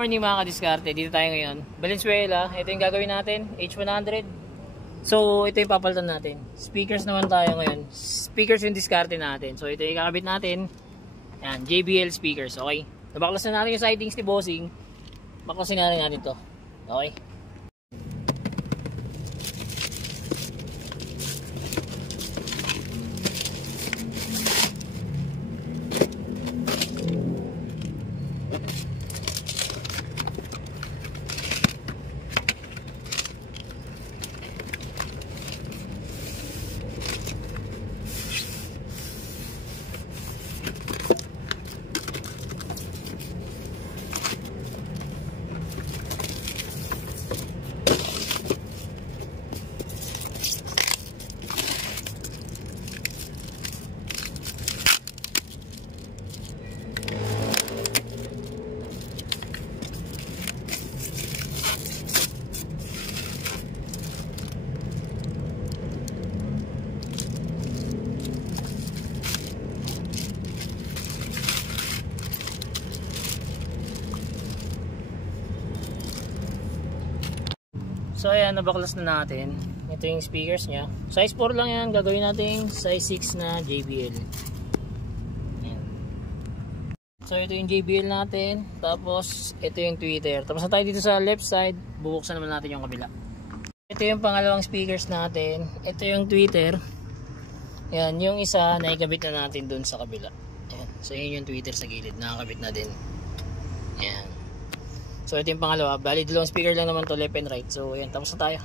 Morning mga kadiskarte, dito tayo ngayon. Valenzuela, ito yung gagawin natin, H100. So, ito yung papalitan natin. Speakers naman tayo ngayon. Speakers yung diskarte natin. So, ito yung kakabit natin. Yan, JBL speakers, okay? Nabaklas na natin yung sidings ni Bossing. Baklasin na rin natin to. Okay? So ayan, nabaklas na natin. Ito yung speakers nya. Size 4 lang yan. Gagawin natin size 6 na JBL. Ayan. So ito yung JBL natin. Tapos ito yung tweeter. Tapos na tayo dito sa left side. Bubuksan naman natin yung kabila. Ito yung pangalawang speakers natin. Ito yung tweeter. Ayan, yung isa naikabit na natin dun sa kabila. Ayan. So yun yung tweeter sa gilid. Nakakabit na din. Ayan. So ito yung pangalawa, bali dalawang speaker lang naman to, left and right. So ayan, tapos na tayo.